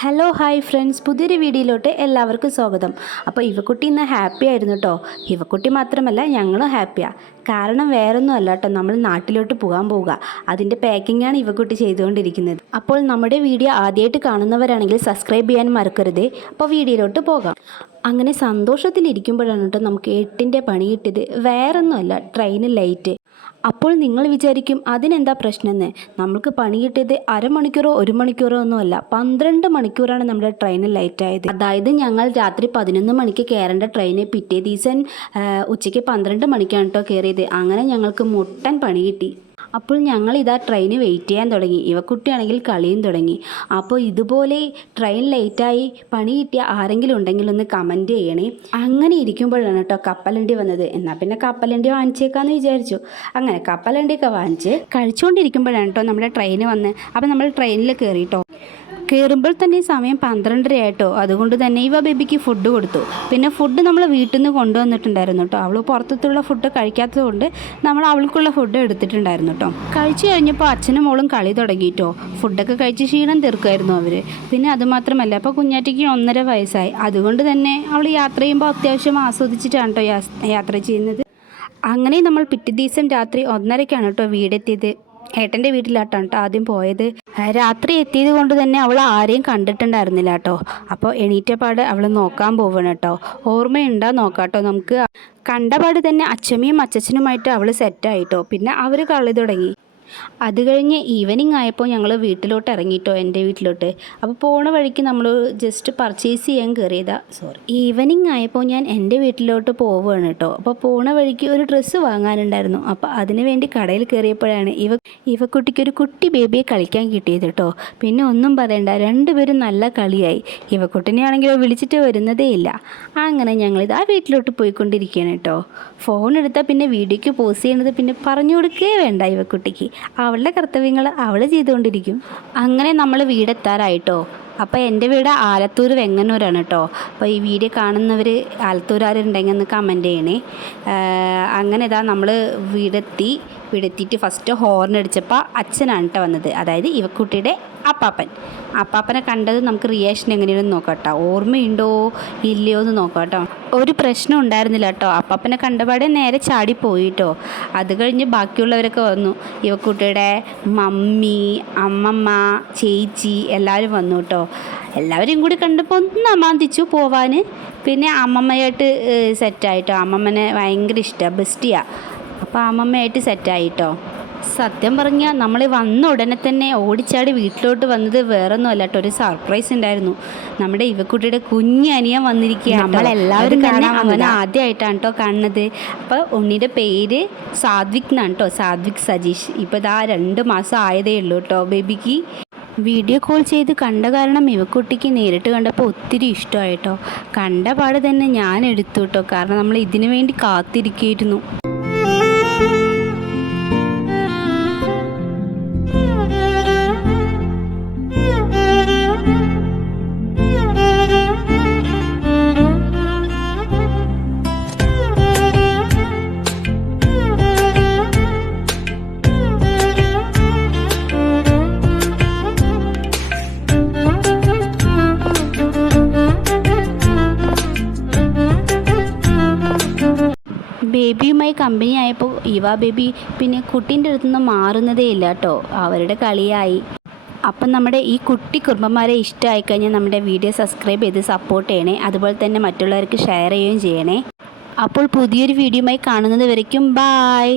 Hello hi friends, പുതിയൊരു വീഡിയോയിലോട്ട് എല്ലാവർക്കും സ്വാഗതം. അപ്പോൾ ഇവക്കുട്ടി ഇന്ന് ഹാപ്പി ആയിരുന്നു കേട്ടോ. ഇവക്കുട്ടി മാത്രമല്ല ഞങ്ങളും ഹാപ്പിയാണ്. കാരണം വേറൊന്നും അല്ല കേട്ടോ, നമ്മൾ നാട്ടിലോട്ട് പോകാൻ പോവുക. അതിൻ്റെ പാക്കിങ്ങാണ് ഇവക്കുട്ടി ചെയ്തുകൊണ്ടിരിക്കുന്നത്. അപ്പോൾ നമ്മുടെ വീഡിയോ ആദ്യമായിട്ട് കാണുന്നവരാണെങ്കിൽ സബ്സ്ക്രൈബ് ചെയ്യാൻ മറക്കരുത്. അപ്പോൾ വീഡിയോയിലോട്ട് പോകാം. അങ്ങനെ സന്തോഷത്തിലിരിക്കുമ്പോഴാണ് കേട്ടോ നമുക്ക് 8ൻ്റെ പണി കിട്ടിയത്. വേറൊന്നുമല്ല, ട്രെയിൻ ലേറ്റ്. അപ്പോൾ നിങ്ങൾ വിചാരിക്കും അതിനെന്താ പ്രശ്നമെന്ന്. നമ്മൾക്ക് പണി കിട്ടിയത് അരമണിക്കൂറോ 1 മണിക്കൂറോ ഒന്നുമല്ല, 12 മണിക്കൂറാണ് നമ്മുടെ ട്രെയിൻ ലേറ്റായത്. അതായത് ഞങ്ങൾ രാത്രി 11 മണിക്ക് കയറേണ്ട ട്രെയിന് പിറ്റേ ദിവസം ഉച്ചയ്ക്ക് 12 മണിക്കാണ് കേട്ടോ കയറിയത്. അങ്ങനെ ഞങ്ങൾക്ക് മുട്ടൻ പണി കിട്ടി. അപ്പോൾ ഞങ്ങളിതാ ട്രെയിന് വെയിറ്റ് ചെയ്യാൻ തുടങ്ങി. ഇവക്കുട്ടിയാണെങ്കിൽ കളിയും തുടങ്ങി. അപ്പോൾ ഇതുപോലെ ട്രെയിൻ ലേറ്റായി പണി കിട്ടിയ ആരെങ്കിലും ഉണ്ടെങ്കിൽ ഒന്ന് കമൻറ്റ് ചെയ്യണേ. അങ്ങനെ ഇരിക്കുമ്പോഴാണ് കേട്ടോ കപ്പലണ്ടി വന്നത്. എന്നാൽ പിന്നെ കപ്പലണ്ടി വാങ്ങിച്ചേക്കാമെന്ന് വിചാരിച്ചു. അങ്ങനെ കപ്പലണ്ടിയൊക്കെ വാങ്ങിച്ച് കഴിച്ചുകൊണ്ടിരിക്കുമ്പോഴാണ് കേട്ടോ നമ്മുടെ ട്രെയിന് വന്ന്. അപ്പോൾ നമ്മൾ ട്രെയിനിൽ കയറിയിട്ടോ. കയറുമ്പോൾ തന്നെ സമയം 12:30 ആയിട്ടോ. അതുകൊണ്ട് തന്നെ ഇവ ബേബിക്ക് ഫുഡ് കൊടുത്തു. പിന്നെ ഫുഡ് നമ്മൾ വീട്ടിൽ നിന്ന് കൊണ്ടുവന്നിട്ടുണ്ടായിരുന്നു കേട്ടോ. അവൾ പുറത്തുള്ള ഫുഡ് കഴിക്കാത്തത് കൊണ്ട് നമ്മൾ അവൾക്കുള്ള ഫുഡ് എടുത്തിട്ടുണ്ടായിരുന്നു കേട്ടോ. കഴിച്ചു കഴിഞ്ഞപ്പോൾ അച്ഛനും മോളും കളി തുടങ്ങിയിട്ടോ. ഫുഡൊക്കെ കഴിച്ച് ക്ഷീണം തീർക്കുമായിരുന്നു അവർ. പിന്നെ അതുമാത്രമല്ല, അപ്പോൾ കുഞ്ഞാറ്റയ്ക്ക് 1.5 വയസ്സായി. അതുകൊണ്ട് തന്നെ അവൾ യാത്ര ചെയ്യുമ്പോൾ അത്യാവശ്യം ആസ്വദിച്ചിട്ടാണ് കേട്ടോ യാത്ര ചെയ്യുന്നത്. അങ്ങനെ നമ്മൾ പിറ്റേ ദിവസം രാത്രി 1:30ക്കാണ് കേട്ടോ വീടെത്തിയത്. ഏട്ടൻ്റെ വീട്ടിലാട്ടാണ് കേട്ടോ ആദ്യം പോയത്. രാത്രി എത്തിയത് കൊണ്ട് തന്നെ അവൾ ആരെയും കണ്ടിട്ടുണ്ടായിരുന്നില്ല കേട്ടോ. അപ്പോൾ എണീറ്റപാട് അവൾ നോക്കാൻ പോവുകയാണ് കേട്ടോ. ഓർമ്മയുണ്ടോ നോക്കാം കേട്ടോ നമുക്ക്. കണ്ടപാട് തന്നെ അച്ഛമ്മയും അച്ഛച്ചനുമായിട്ട് അവൾ സെറ്റായിട്ടോ. പിന്നെ അവർ കളി തുടങ്ങി. അത് കഴിഞ്ഞ് ഈവനിങ് ആയപ്പോൾ ഞങ്ങൾ വീട്ടിലോട്ട് ഇറങ്ങിയിട്ടോ, എൻ്റെ വീട്ടിലോട്ട്. അപ്പോൾ പോണ വഴിക്ക് നമ്മൾ ജസ്റ്റ് പർച്ചേസ് ചെയ്യാൻ കയറിയതാണ്. ഈവനിങ് ആയപ്പോൾ ഞാൻ എൻ്റെ വീട്ടിലോട്ട് പോവുകയാണ് കേട്ടോ. അപ്പോൾ പോണ വഴിക്ക് ഒരു ഡ്രസ്സ് വാങ്ങാനുണ്ടായിരുന്നു. അപ്പോൾ അതിന് വേണ്ടി കടയിൽ കയറിയപ്പോഴാണ് ഇവക്കുട്ടിക്കൊരു കുട്ടി ബേബിയെ കളിക്കാൻ കിട്ടിയത് കേട്ടോ. പിന്നെ ഒന്നും പറയണ്ട, രണ്ടുപേരും നല്ല കളിയായി. ഇവക്കുട്ടിനെയാണെങ്കിൽ വിളിച്ചിട്ട് വരുന്നതേ ഇല്ല. അങ്ങനെ ഞങ്ങളിത് ആ വീട്ടിലോട്ട് പോയിക്കൊണ്ടിരിക്കുകയാണ് കേട്ടോ. ഫോൺ എടുത്താൽ പിന്നെ വീഡിയോയ്ക്ക് പോസ്റ്റ് ചെയ്യുന്നത് പിന്നെ പറഞ്ഞു കൊടുക്കേ വേണ്ട. ഇവക്കുട്ടിക്ക് അവളുടെ കർത്തവ്യങ്ങൾ അവൾ ചെയ്തുകൊണ്ടിരിക്കും. അങ്ങനെ നമ്മൾ വീടെത്താറായിട്ടോ. അപ്പോൾ എൻ്റെ വീട് ആലത്തൂർ വെങ്ങന്നൂരാണ് കേട്ടോ. അപ്പോൾ ഈ വീഡിയോ കാണുന്നവർ ആലത്തൂരാരുണ്ടെങ്കിൽ ഒന്ന് കമൻറ്റ് ചെയ്യണേ. അങ്ങനെ ഇതാ നമ്മൾ വീടെത്തിയിട്ട് ഫസ്റ്റ് ഹോർൺ അടിച്ചപ്പോൾ അച്ഛനാണ് കേട്ടോ വന്നത്. അതായത് ഇവക്കുട്ടിയുടെ അപ്പാപ്പനെ കണ്ടത് നമുക്ക് റിയാക്ഷൻ എങ്ങനെയാണെന്ന് നോക്കാം കേട്ടോ. ഓർമ്മയുണ്ടോ ഇല്ലയോ എന്ന് നോക്കാം കേട്ടോ. ഒരു പ്രശ്നം ഉണ്ടായിരുന്നില്ല കേട്ടോ. അപ്പാപ്പനെ കണ്ടപാടെ നേരെ ചാടിപ്പോയി കേട്ടോ. അത് കഴിഞ്ഞ് ബാക്കിയുള്ളവരൊക്കെ വന്നു. ഇവക്കുട്ടിയുടെ മമ്മി, അമ്മമ്മ, ചേച്ചി എല്ലാവരും വന്നു കേട്ടോ. എല്ലാവരും കൂടി കണ്ടപ്പോൾ ഒന്ന് അമാന്തിച്ചു പോവാൻ. പിന്നെ അമ്മമ്മയായിട്ട് സെറ്റായിട്ടോ. അമ്മമ്മനെ ഭയങ്കര ഇഷ്ടമാണ്, ബെസ്റ്റിയാണ്. അപ്പോൾ അമ്മമ്മയായിട്ട് സെറ്റായിട്ടോ. സത്യം പറഞ്ഞാൽ നമ്മൾ വന്ന ഉടനെ തന്നെ ഓടിച്ചാടി വീട്ടിലോട്ട് വന്നത് വേറൊന്നും അല്ല കേട്ടോ, ഒരു സർപ്രൈസ് ഉണ്ടായിരുന്നു. നമ്മുടെ ഇവക്കുട്ടിയുടെ കുഞ്ഞനിയൻ വന്നിരിക്കുകയാണ്. നമ്മളെല്ലാവരും അവൻ ആദ്യമായിട്ടാണ് കേട്ടോ കാണുന്നത്. അപ്പോൾ ഉണ്ണിയുടെ പേര് സാത്വിക് എന്നാണ് കേട്ടോ, സാത്വിക് സജീഷ്. ഇപ്പോൾ ഇതാ 2 മാസം ആയതേ ഉള്ളൂ കേട്ടോ ബേബിക്ക്. വീഡിയോ കോൾ ചെയ്ത് കണ്ട കാരണം ഇവക്കുട്ടിക്ക് നേരിട്ട് കണ്ടപ്പോൾ ഒത്തിരി ഇഷ്ടമായിട്ടോ. കണ്ട പാട് തന്നെ ഞാൻ എടുത്തു കേട്ടോ, കാരണം നമ്മൾ ഇതിനു വേണ്ടി കാത്തിരിക്കുകയായിരുന്നു. ബേബിയുമായി കമ്പനി ആയപ്പോൾ ഇവ ബേബി പിന്നെ കുട്ടീൻ്റെ അടുത്തുനിന്ന് മാറുന്നതേ ഇല്ല കേട്ടോ. അവരുടെ കളിയായി. അപ്പം നമ്മുടെ ഈ കുട്ടി കുറുമ്പന്മാരെ ഇഷ്ടമായി കഴിഞ്ഞാൽ നമ്മുടെ വീഡിയോ സബ്സ്ക്രൈബ് ചെയ്ത് സപ്പോർട്ട് ചെയ്യണേ. അതുപോലെ തന്നെ മറ്റുള്ളവർക്ക് ഷെയർ ചെയ്യുകയും ചെയ്യണേ. അപ്പോൾ പുതിയൊരു വീഡിയോയുമായി കാണുന്നത് വരയ്ക്കും ബായ്.